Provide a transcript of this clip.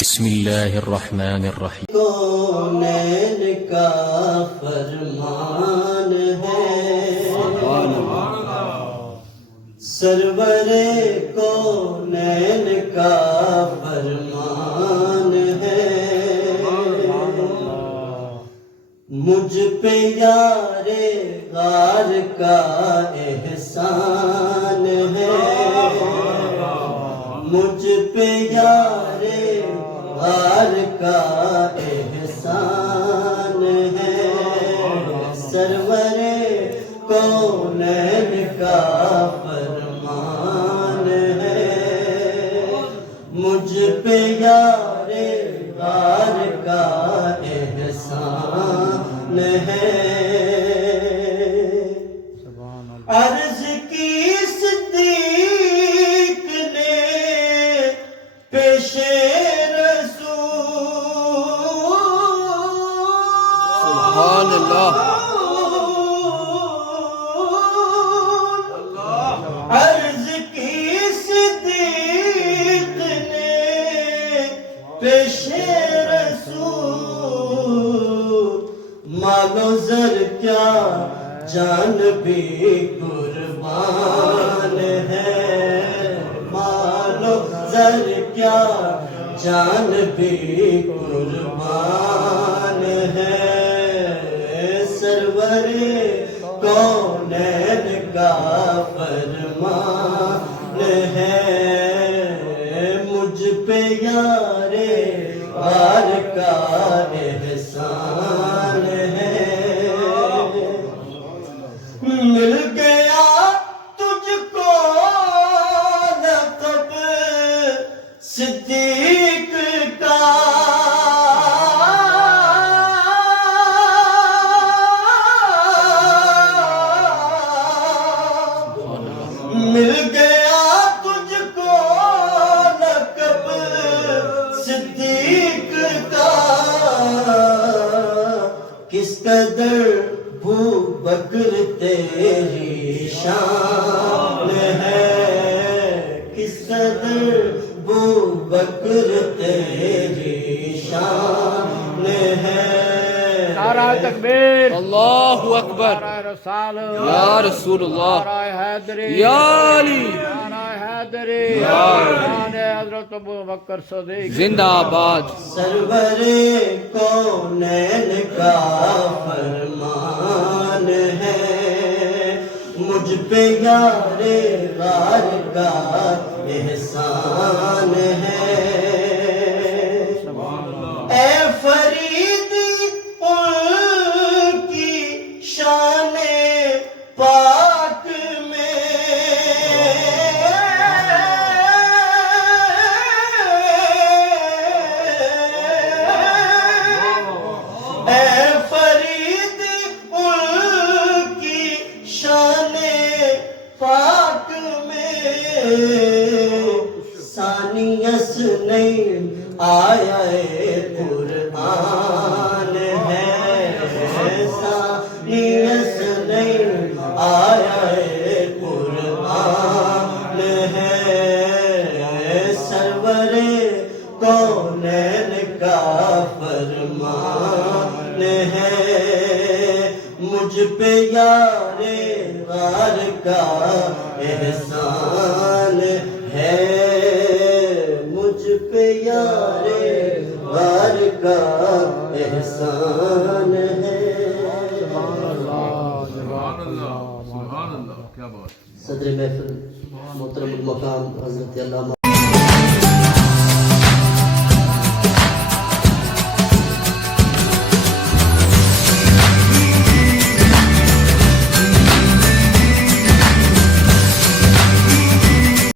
بسم اللہ الرحمن الرحیم. کونین کا فرمان ہے، سرور کونین کا فرمان ہے، مجھ پہ یار غار کا احسان ہے، مجھ پہ یار غار کا احسان ہے، سرور کونین کا فرمان ہے، مجھ پہ یار غار کا احسان ہے، عرض کی صدیق نے پیش سبحان اللہ. عرض کی صدیق نے پیش رسول، مال و زر کیا جان بھی قربان ہے، مال و زر کیا جان بھی قربان ہے، سرور کونین کا فرمان ہے، مجھ پہ یار غار کا احسان ہے، مل گیا تجھ کو لقب صدیق کا، مل گیا تجھ کو لقب صدیق کا، کس قدر ابو بکر تیری شان ہے، کس قدر ابو بکر تیری شان ہے، نعرہ تکبیر، اللہ اکبر. نعرہ رسالت، یا رسول اللہ، نعرہ حیدری، یا علی، نعرہ حیدری، یا نعرہ حضرت ابو بکر صدیق زندہ آباد. سرور کونین کا فرمان ہے، مجھ پہ یار غار کا احسان ہے، اے فریدی ان کی شان پاک میں، اے فریدی ان کی شان پاک میں، ثانیس نہیں آیا قرآن ہے، ثانیس نہیں آیا قرآن ہے، سرور کونین کا فرمان ہے، مجھ پہ یار غار کا احسان ہے، مجھ پہ یار غار کا احسان ہے. صدر محفل محترم المقام حضرت علامہ